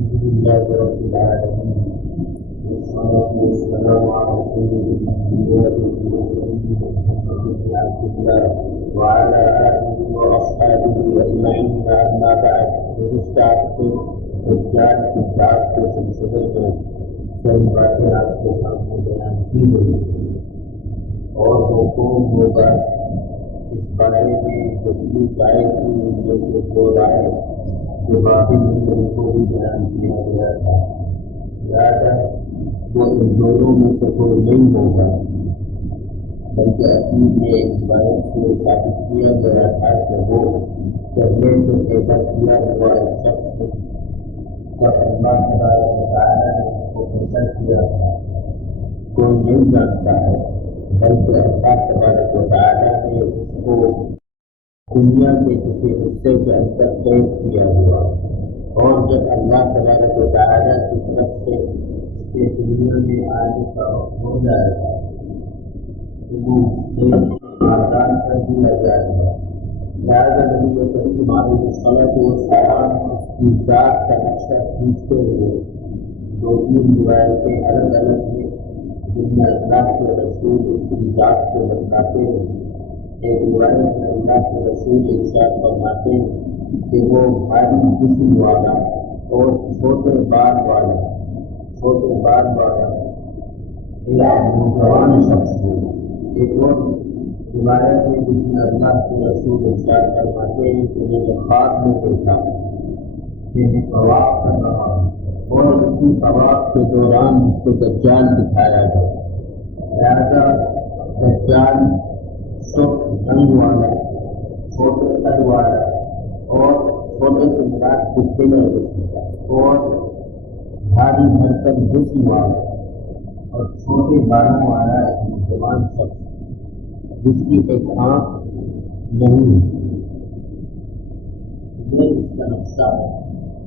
الحمد لله رب العالمين والصلاة والسلام على سيد الأنبياء والمرسلين محمد بن عبد الله وعلى آله وأصحابه أجمعين أما بعد مستعد دجال کی ذات کے سلسلے میں چند باتیں آپ کے سامنے بیان کی گئی اور وہ کون ہوگا اس بارے میں جتنی رائے تھی ان میں سے دو رائے جو باقی ان کو بھی بیان کیا گیا تھا لہٰذا وہ ان دونوں میں سے کوئی نہیں ہوگا بلکہ عقید میں اس بات سے ثابت کیا گیا تھا کہ وہ پہلے سے پیدا کیا ہوا ایک شخص اور اللہ تبارک و تعالیٰ نے اس کو پیدا کیا کوئی نہیں جانتا ہے بلکہ اللہ تبارک و تعالیٰ نے اس کو دنیا کے کسی حصے کے اندر قید کیا ہوا اور جب اللہ تبارک و تعالیٰ کی طرف سے اس کے دنیا میں آنے کا وقت ہو جائے گا تو وہ آزاد کر دیا جائے گا لہٰذا نبی کریم علیہ الصلوۃ والسلام اس کی ذات کا نقشہ کھینچتے ہوئے دو تین روایتیں الگ الگ ہیں جن میں اللہ کے رسول اس کی ذات کو بتاتے ہیں ایک روایت میں اللہ کے رسول ارشاد فرماتے ہیں کہ وہ بھاری جسم والا اور چھوٹے بال والا ایک نوجوان شخص ہے ایک اور روایت ہے جس میں اللہ کے رسول ارشاد فرماتے ہیں کہ میں نے خواب میں دیکھا کہ میں طواف کر رہا ہوں اور اسی طواف کے دوران مجھ کو دجال دکھایا گیا لہٰذا دجال سرخ رنگ والا چھوٹے قد والا اور چھوٹے سے مراد پختلے اور بھاری بھرکم جسم والا اور چھوٹے بالوں والا ایک نوجوان شخص جس کی ایک آنکھ نہیں یہ اس کا نقشہ ہے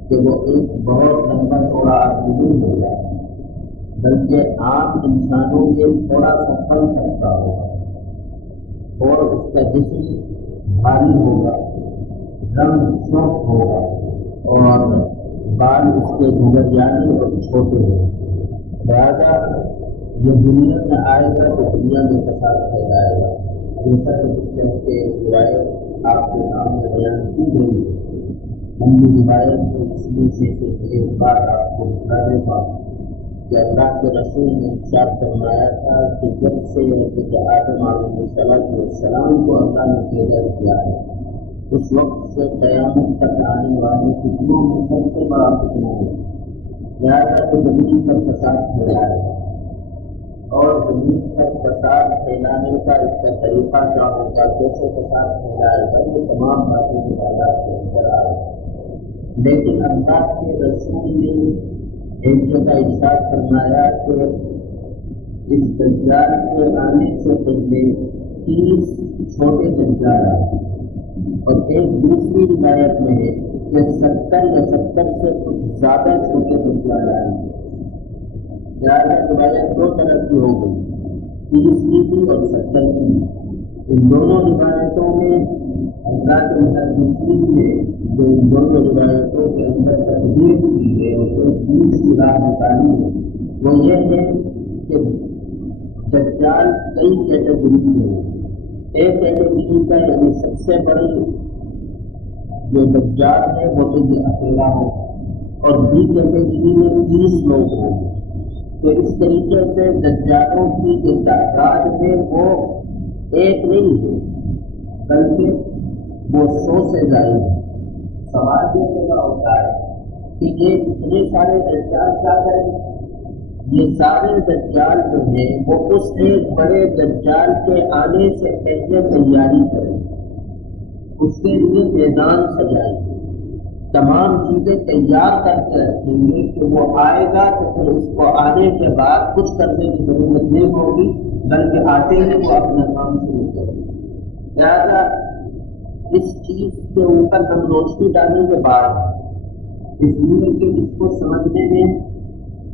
کہ وہ ایک بہت لمبا چوڑا آدمی نہیں ہوگا بلکہ عام انسانوں کے تھوڑا سا پل سکتا ہوگا اور اس کا جسم بھاری ہوگا رنگ سرخ ہوگا اور بال اس کے گھگریانے اور چھوٹے ہوں لہٰذا یہ دنیا میں آئے گا تو دنیا میں فساد پھیلائے گا جیسا کہ پچھلے ہفتے روایت آپ کے سامنے بیان کی گئی ہم بھی روایت میں اس میں سے ایک بات آپ کو بتا دیتا ہوں کہ اللہ کے رسول نے ارشاد فرمایا تھا کہ جب سے حضرت آدم علیہ السلام کو اللہ نے پیدا کیا ہے اس وقت سے قیامت تک آنے والے فتنوں میں سب سے بڑا فتنہ ہے لہٰذا کہ زمین پر فساد پھیلائے گا اور زمین پر فساد پھیلانے کا اس کا طریقہ کیا ہوگا کیسے فساد پھیلائے گا یہ تمام باتیں ہدایات کے اندر آ رہی ہیں لیکن اللہ کے رسول نے ایک جگہ ارشاد فرمایا کہ اس دجال کے آنے سے پہلے 30 چھوٹے دجال آئے اور ایک دوسری روایت میں ہے کہ 70 یا 70 سے کچھ زیادہ چھوٹے دجال آئے لہٰذا روایت دو طرح کی ہو گئی 30 کی تھی اور 70 کی ان دونوں روایتوں میں اللہ کے محدثین نے جو ان دونوں روایتوں کے اندر تقدیر کی ہے اور ایک دوسری راہ نکالی ہے وہ یہ ہے کہ دجال کئی کیٹیگری کے ہیں ایک کیٹیگری کا یعنی سب سے بڑی جو دجال ہے وہ تو یہ اکیلا ہو اور بی کیٹیگری میں 30 لوگ ہوں تو اس طریقے سے دجالوں کی جو تعداد ہے وہ ایک نہیں ہے بلکہ وہ 100 سے زائد ہے سوال یہ پیدا ہوتا ہے کہ یہ اتنے سارے دجال کیا کریں یہ سارے دجال جو ہیں وہ اس ایک بڑے دجال کے آنے سے پہلے تیاری کریں اس کے لیے میدان سجائیں تمام چیزیں تیار کر کے رکھیں گے کہ وہ آئے گا تو پھر اس کو آنے کے بعد کچھ کرنے کی ضرورت نہیں ہوگی بلکہ آتے ہی وہ اپنا کام شروع کریں لہٰذا اس چیز کے اوپر ہم روشنی ڈالنے کے بعد اس لیے کہ اس کو سمجھنے میں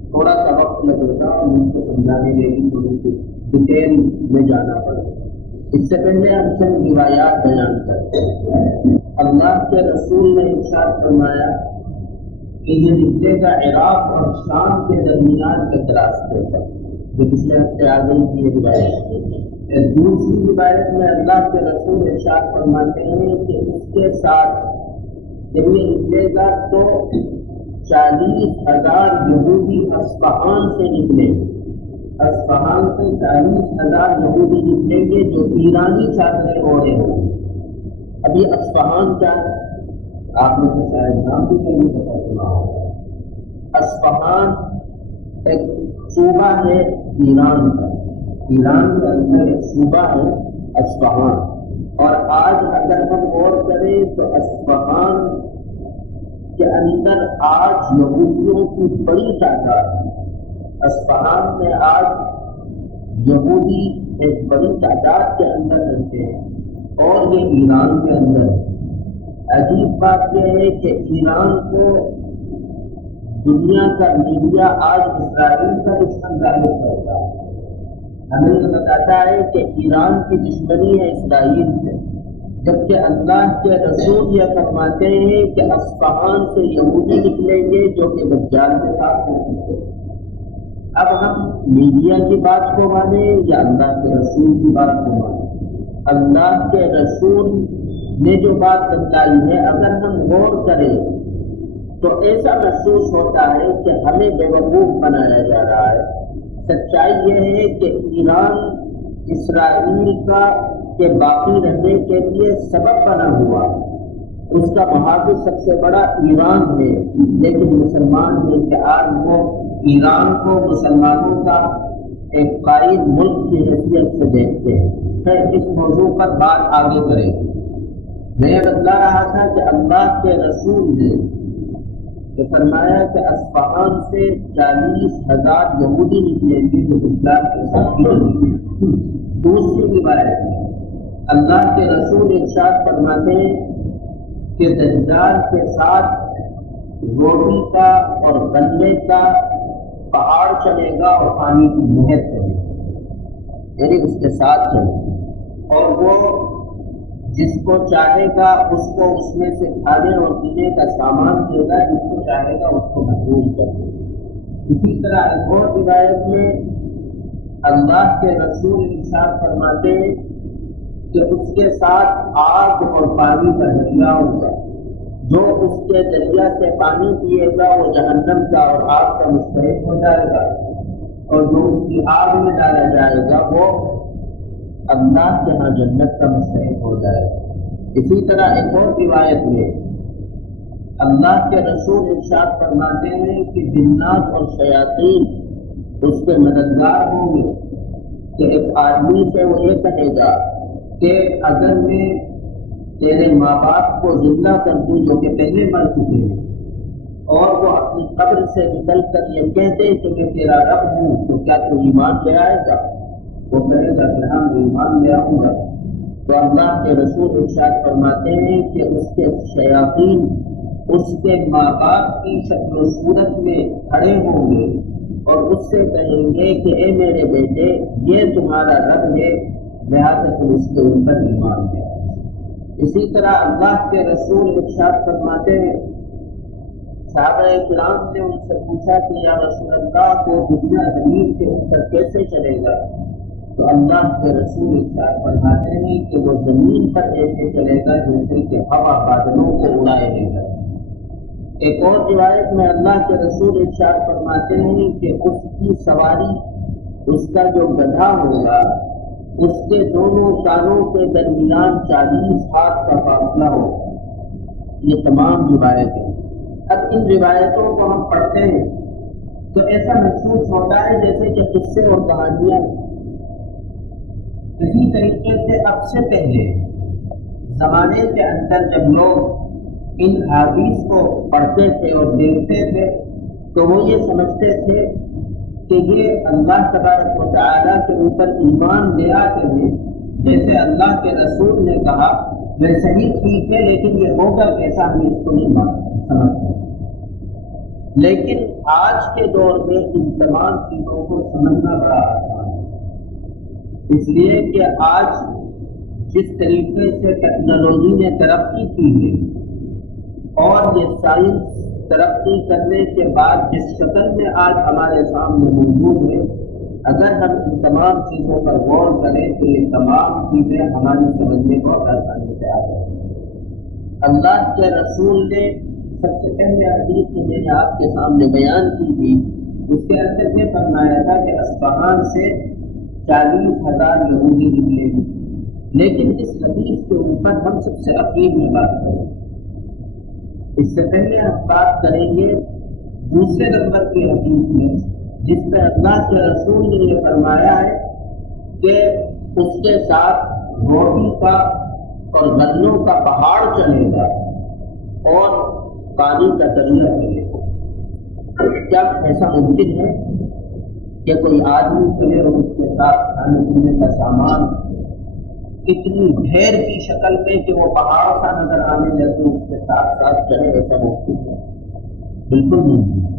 تھوڑا سا وقت لگے گا اور اس کو سمجھانے میں بھی تھوڑی سی ڈیٹیل میں جانا پڑے گا اس سے پہلے ہم چند روایات بیان کرتے ہیں اللہ کے رسول نے ارشاد فرمایا کہ یہ نکلے گا عراق اور شام کے درمیان کے راستے پر، جو پچھلے ہفتے آ گئی تھی یہ روایت۔ دوسری روایت میں اللہ کے رسول ارشاد فرماتے ہیں کہ اس کے ساتھ جب یہ نکلے گا تو 40,000 یہودی اصفہان سے نکلیں گے، اصفہان سے 40,000 یہودی نکلیں گے جو ایرانی چادریں اوڑھے ہوں گے۔ اب یہ اصفہان کیا ہے؟ آپ نے تو شاید نام بھی کہیں پتہ سنا ہوگا۔ اصفہان ایک صوبہ ہے ایران کا، ایران کے اندر ایک صوبہ ہے اصفہان، اور آج اگر ہم غور کریں تو اصفہان کے اندر آج یہودیوں کی بڑی تعداد ہے۔ اصفہان میں آج یہودی ایک بڑی تعداد کے اندر رہتے ہیں، اور یہ ایران کے اندر ہے۔ عجیب بات یہ ہے کہ ایران کو دنیا کا میڈیا آج اسرائیل کا دشمن ظاہر کرتا ہے، ہمیں یہ بتاتا ہے کہ ایران کی دشمنی ہے اسرائیل سے، جبکہ اللہ کے رسول یہ فرماتے ہیں کہ اصفہان سے یہودی نکلیں گے جو کہ دجال کے ساتھ ہیں۔ اب ہم میڈیا کی بات کو مانیں یا اللہ کے رسول کی بات کو مانیں؟ اللہ کے رسول نے جو بات بتلائی ہے اگر ہم غور کریں تو ایسا محسوس ہوتا ہے کہ ہمیں بیوقوف بنایا جا رہا ہے۔ سچائی یہ ہے کہ ایران اسرائیل کا کے باقی رہنے کے لیے سبب بنا ہوا، اس کا محافظ سب سے بڑا ایران ہے، لیکن مسلمان ہے کہ آج وہ ایران کو مسلمانوں کا ایک قائد ملک کی حیثیت سے دیکھتے ہیں۔ پھر اس موضوع پر بات آگے کریں گے۔ میں بتلا رہا تھا کہ اللہ کے رسول نے کہ فرمایا کہ اصفہان سے 40,000 یہودی نکلیں گے جو اسلام کے ساتھ ہیں۔ دوسری روایت میں اللہ کے رسول ارشاد فرماتے ہیں کہ دجال کے ساتھ روٹی کا اور غلے کا پہاڑ چلے گا اور پانی کی نہر چلے گی، یعنی اس کے ساتھ چلے گا، اور وہ جس کو چاہے گا اس کو اس میں سے کھانے اور پینے کا سامان دے گا، جس کو چاہے گا اس کو محروم کر دے گا۔ اسی طرح ایک اور روایت میں اللہ کے رسول ارشاد فرماتے ہیں کہ اس کے ساتھ آگ اور پانی کا دریا ہوگا، جو اس کے دریا سے پانی پیے گا وہ جہنم کا اور آگ کا مستحق ہو جائے گا، اور جو اس کی آگ میں ڈالا جائے گا وہ اللہ کے ہاں جنت کا مستحق ہو جائے گا۔ اسی طرح ایک اور روایت میں اللہ کے رسول ارشاد فرماتے ہیں کہ جنات اور شیاطین اس کے مددگار ہوں گے، کہ ایک آدمی سے وہ یہ کہے گا کہ اگر میں تیرے ماں باپ کو زندہ کر دوں جو کہ پہلے مر چکے ہیں، اور وہ اپنی قبر سے نکل کر یہ کہتے کہ میں تیرا رب ہوں، تو کیا تو ایمان لے آئے گا؟ وہ کہے گا کہ ہاں میں ایمان لے آؤں گا۔ تو اللہ کے رسول ارشاد فرماتے ہیں کہ اس کے شیاطین اس کے ماں باپ کی شکل و صورت میں کھڑے ہوں گے اور اس سے کہیں گے کہ اے میرے بیٹے یہ تمہارا رب ہے، لہٰذا تم اس کے اوپر ایمان لے آؤ۔ اسی طرح اللہ کے رسول ارشاد فرماتے ہیں، صحابہ کرام نے ان سے پوچھا کہ یا رسول اللہ کو دنیا زمین کے اوپر کیسے چلے گا؟ تو اللہ کے رسول ارشاد فرماتے ہیں کہ وہ زمین پر ایسے چلے گا جیسے کہ ہوا بادلوں کو اڑائے لے گا۔ ایک اور روایت میں اللہ کے رسول ارشاد فرماتے ہیں کہ اس کی سواری، اس کا جو گدھا ہوگا، اس کے دونوں کانوں کے درمیان 40 ہاتھ کا فاصلہ ہوگا۔ یہ تمام روایتیں، اب ان روایتوں کو ہم پڑھتے ہیں تو ایسا محسوس ہوتا ہے جیسے کہ قصے اور کہانیاں۔ اسی طریقے سے اب سے پہلے زمانے کے اندر جب لوگ ان حدیث کو پڑھتے تھے اور دیکھتے تھے تو وہ یہ سمجھتے تھے کہ یہ اللہ تبارک و تعالیٰ کے اوپر ایمان لے آتے ہیں، جیسے اللہ کے رسول نے کہا میں صحیح ٹھیک ہے، لیکن یہ ہوگا کیسا ہم اس کو نہیں سمجھتے۔ لیکن آج کے دور میں ان تمام چیزوں کو سمجھنا بڑا آسان ہے، اس لیے کہ آج جس طریقے سے ٹیکنالوجی نے ترقی کی ہے اور یہ سائنس ترقی کرنے کے بعد جس شکل میں آج ہمارے سامنے موجود ہے، اگر ہم ان تمام چیزوں پر غور کریں تو یہ تمام چیزیں ہماری سمجھنے کو آسانی سے آ جائیں۔ اللہ کے رسول نے سب سے پہلے حدیث میں میں نے آپ کے سامنے بیان کی تھی، اس کے اندر یہ فرمایا تھا کہ اصفہان سے 40,000 یہودی نکلے گی، لیکن اس حدیث کے اوپر ہم سب سے اخیر میں بات کریں گے۔ اس سے پہلے ہم بات کریں گے دوسرے نمبر کی حدیث میں، جس میں اللہ کے رسول نے یہ فرمایا ہے کہ اس کے ساتھ روٹی کا اور غلوں کا پہاڑ چلے گا اور پانی کا دریا چلے گا۔ کیا ایسا ممکن ہے کہ کوئی آدمی چلے اور اس کے ساتھ کھانے پینے کا سامان اتنی ڈھیر کی شکل میں کہ وہ پہاڑ سا نظر آنے لگے اس کے ساتھ ساتھ چلے؟ ایسا ممکن ہے؟ بالکل ممکن ہے۔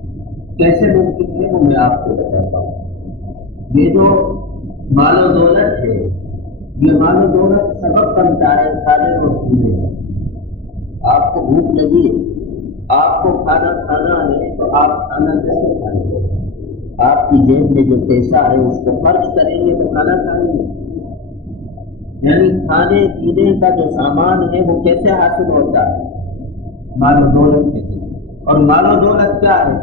کیسے ممکن ہے وہ میں آپ کو بتاتا ہوں۔ یہ جو مال و دولت ہے، یہ مال و دولت سبب بنتا ہے کھانے اور پینے کا۔ آپ کو بھوک لگی، آپ کو کھانا کھانا ہے تو آپ کھانا کیسے کھائیں گے؟ آپ کی جیب میں جو پیسہ ہے اس کو خرچ کریں گے تو کھانا کھائیں گے۔ یعنی کھانے پینے کا جو سامان ہے وہ کیسے حاصل ہوتا ہے؟ مال و دولت سے۔ اور مال و دولت کیا ہے؟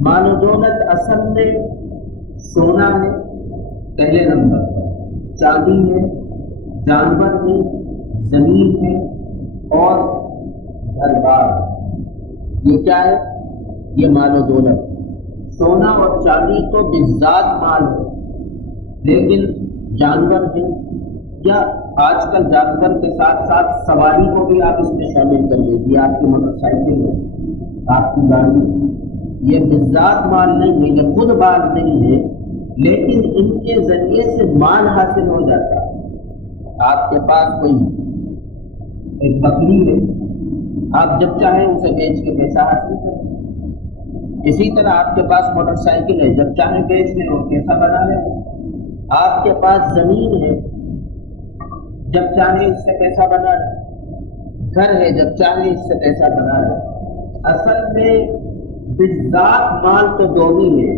مال و دولت اصل میں سونا ہے پہلے نمبر، چاندی ہے، جانور ہے، زمین ہے اور گھر بار ہے۔ یہ کیا ہے؟ یہ مال و دولت۔ سونا اور چاندی تو بالذات مال ہے، لیکن جانور ہے، یا آج کل جانور کے ساتھ ساتھ سواری کو بھی آپ اس میں شامل کر لیجیے۔ آپ کی موٹر سائیکل ہے، آپ کی گاڑی، یہ بالذات مال نہیں ہے، یہ خود مال نہیں ہے، لیکن ان کے ذریعے سے مال حاصل ہو جاتا ہے۔ آپ کے پاس کوئی ایک بکری ہے، آپ جب چاہیں اسے بیچ کے پیسہ حاصل کریں۔ اسی طرح آپ کے پاس موٹر سائیکل ہے، جب چاہیں بیچ لیں اور پیسہ بنا لیں۔ آپ کے پاس زمین ہے، جب چاہیں اس سے پیسہ بنا لیں۔ گھر ہے، جب چاہیں اس سے پیسہ بنا لیں۔ اصل میں بالذات مال تو دو ہی ہے،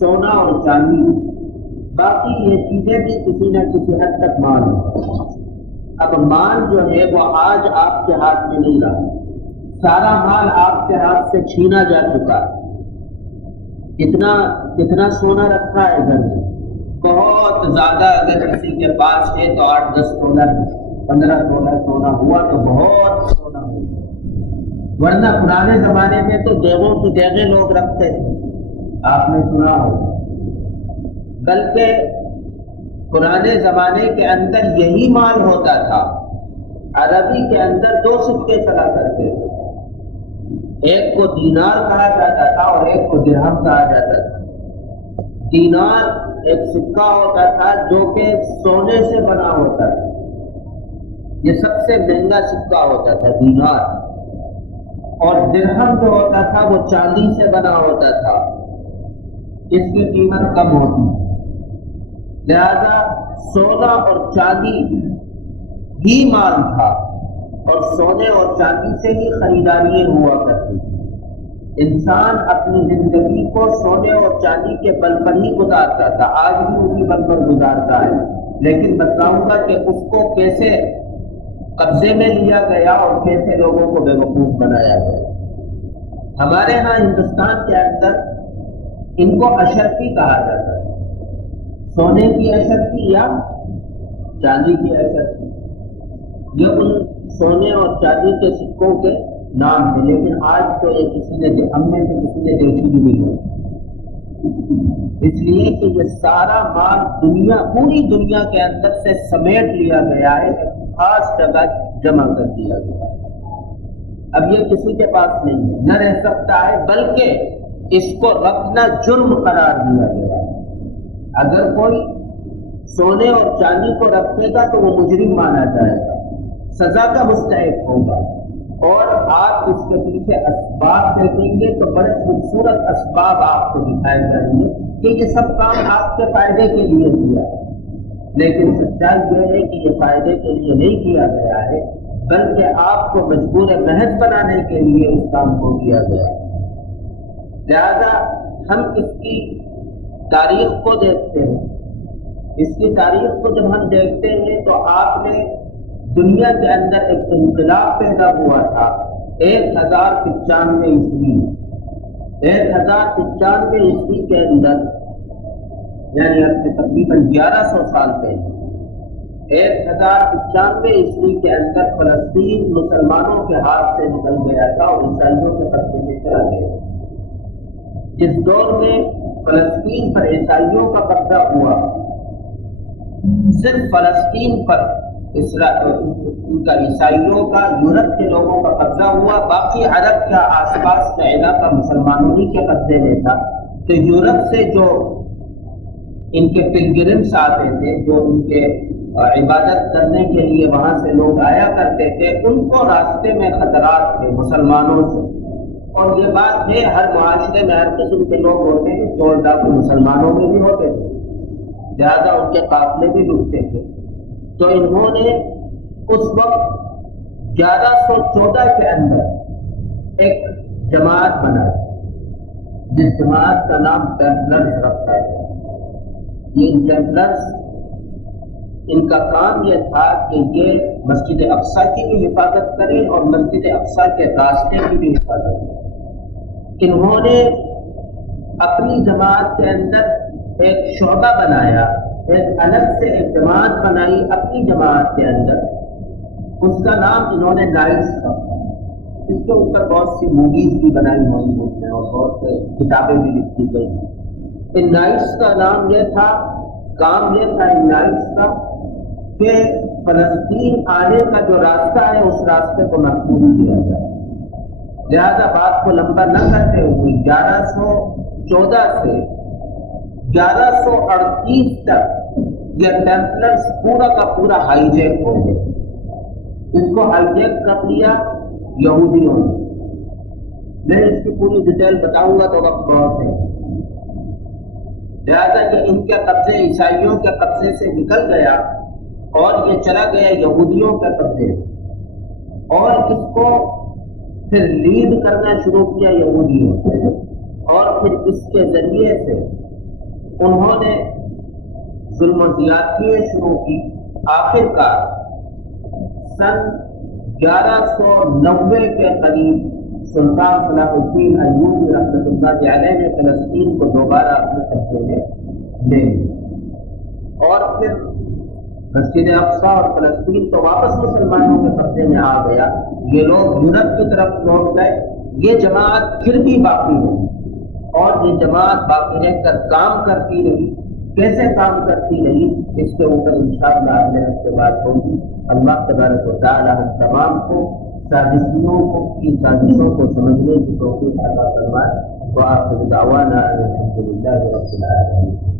سونا اور چاندی، باقی یہ چیزیں بھی کسی نہ کسی حد تک مال ہے۔ اب مال جو ہے وہ آج آپ کے ہاتھ میں نہیں رہا، سارا مال آپ کے ہاتھ سے چھینا جا چکا ہے۔ کتنا سونا رکھا ہے گھر میں؟ بہت زیادہ، اگر کسی کے پاس ہے تو 8-10 تولہ 15 تولہ سونا ہوا تو بہت سونا ہوا، ورنہ پرانے زمانے میں تو دیگوں کی دیگیں لوگ رکھتے تھے، آپ نے سنا ہوگا۔ بلکہ پرانے زمانے کے اندر یہی مال ہوتا تھا۔ عربی کے اندر 2 سکے چلا کرتے تھے، ایک کو دینار کہا جاتا تھا اور ایک کو درہم کہا جاتا تھا۔ دینار ایک سکہ ہوتا تھا جو کہ سونے سے بنا ہوتا تھا، یہ سب سے مہنگا سکہ ہوتا تھا دینار، اور درہم جو ہوتا تھا وہ چاندی سے بنا ہوتا تھا، اس کی قیمت کم ہوتی۔ لہذا سونا اور چاندی ہی مال تھا، اور سونے اور چاندی سے ہی خریداریاں ہوا کرتی۔ انسان اپنی زندگی کو سونے اور چاندی کے بل پر ہی گزارتا تھا، آج بھی اسی بل پر گزارتا ہے، لیکن بتلاؤں گا کہ اس کو کیسے قبضے میں لیا گیا اور کیسے لوگوں کو بے وقوف بنایا گیا۔ ہمارے ہاں ہندوستان کے اندر ان کو اشرفی کہا جاتا ہے، سونے کی اشرفی یا چاندی کی اشرفی، یہ ان سونے اور چاندی کے سکوں کے نام ہے، لیکن آج تو یہ ہم میں سے کسی نے دیکھی بھی نہیں ہے، اس لیے کہ یہ سارا مال پوری دنیا کے اندر سے سمیٹ لیا گیا ہے، ایک خاص جگہ جمع کر دیا گیا۔ اب یہ کسی کے پاس نہیں ہے، نہ رہ سکتا ہے، بلکہ اس کو رکھنا جرم قرار دیا گیا ہے۔ اگر کوئی سونے اور چاندی کو رکھے گا تو وہ مجرم مانا جائے گا، سزا کا مستحق ہوگا، اور آپ اس کے پیچھے اسباب دیکھیں گے تو بڑے خوبصورت اسباب آپ کو دکھائے جائیں گے کہ یہ سب کام آپ کے فائدے کے لیے کیا ہے، لیکن سچائی یہ ہے کہ یہ فائدے کے لیے نہیں کیا گیا ہے، بلکہ آپ کو مجبور محض بنانے کے لیے اس کام کو کیا گیا۔ لہذا ہم اس کی تاریخ کو دیکھتے ہیں، اس کی تاریخ کو جب ہم دیکھتے ہیں تو آپ نے دنیا کے اندر ایک انقلاب پیدا ہوا تھا 1095 عیسوی، 1095 عیسوی کے اندر، یعنی اب سے تقریباً 1100 سال پہلے 1095 عیسوی کے اندر فلسطین مسلمانوں کے ہاتھ سے نکل گیا تھا اور عیسائیوں کے قبضے میں چلا گیا۔ جس دور میں فلسطین پر عیسائیوں کا قبضہ ہوا، صرف فلسطین پر ان کا عیسائیوں کا، یورپ کے لوگوں کا قبضہ ہوا، باقی عرب کا آس پاس کا علاقہ مسلمانوں ہی کے قبضے میں تھا۔ تو یورپ سے جو ان کے پلگرمس آتے تھے، جو ان کے عبادت کرنے کے لیے وہاں سے لوگ آیا کرتے تھے، ان کو راستے میں خطرات تھے مسلمانوں سے۔ اور یہ بات ہے، ہر معاشرے میں ہر قسم کے لوگ ہوتے ہیں، چور ڈاکو مسلمانوں میں بھی ہوتے تھے، لہٰذا ان کے قافلے بھی لٹتے تھے۔ تو انہوں نے اس وقت 1114 کے اندر ایک جماعت بنائی، جس جماعت کا نام ٹیمپلرز رکھا ہے۔ یہ ٹیمپلرز، ان کا کام یہ تھا کہ یہ مسجد اقصیٰ کی بھی حفاظت کریں اور مسجد اقصیٰ کے راستے کی بھی حفاظت کریں۔ انہوں نے اپنی جماعت کے اندر ایک شعبہ بنایا، ایک الگ سے ایک جماعت بنائی اپنی جماعت کے اندر، اس کا نام انہوں نے نائٹس رکھا۔ اس کے اوپر بہت سی موویز بھی بنائی موجود ہیں اور بہت سے کتابیں بھی لکھی گئی ہیں۔ ان نائٹس کا نام یہ تھا، کام یہ تھا ان نائٹس کا کہ فلسطین آنے کا جو راستہ ہے اس راستے کو محفوظ کیا جائے۔ لہذا بات کو لمبا نہ کرتے ہوئے 1114 سے 1138 تک یہ ٹیمپلرز پورا کا پورا ہائی جیک ہو گئے۔ اس کو ہائی جیک کر لیا یہودیوں نے۔ میں اس کی پوری ڈیٹیل بتاؤں گا تو وقت بہت ہے، لہذا کہ ان کے قبضے عیسائیوں کے قبضے سے نکل گیا اور یہ چلا گیا یہودیوں کے قبضے، اور اس کو پھر لیڈ کرنا شروع کیا یہودیوں، اور پھر اس کے ذریعے سے انہوں نے ظلم و زیادتیاں شروع کی۔ آخر کار سن 1190 کے قریب سلطان صلاح الدین ایوبی رحمۃ اللہ علیہ نے فلسطین کو دوبارہ اپنے قبضے میں لے لیا، اور پھر مسجد اقصیٰ اور فلسطین تو واپس مسلمانوں کے قبضے میں آ گیا۔ یہ لوگ یورپ کی طرف لوٹ گئے، یہ جماعت پھر بھی باقی رہی، اور یہ جماعت باقی رہ کر کام کرتی رہی۔ کیسے کام کرتی رہی اس کے اوپر انشاءاللہ اگلے ہفتے بات ہوگی۔ اللہ تبارک و تعالی ہم تمام کو سازشیوں کی سازشوں کو سمجھنے کی توفیق عطا فرمائے۔ وآخر دعوانا الحمد للہ رب العالمین۔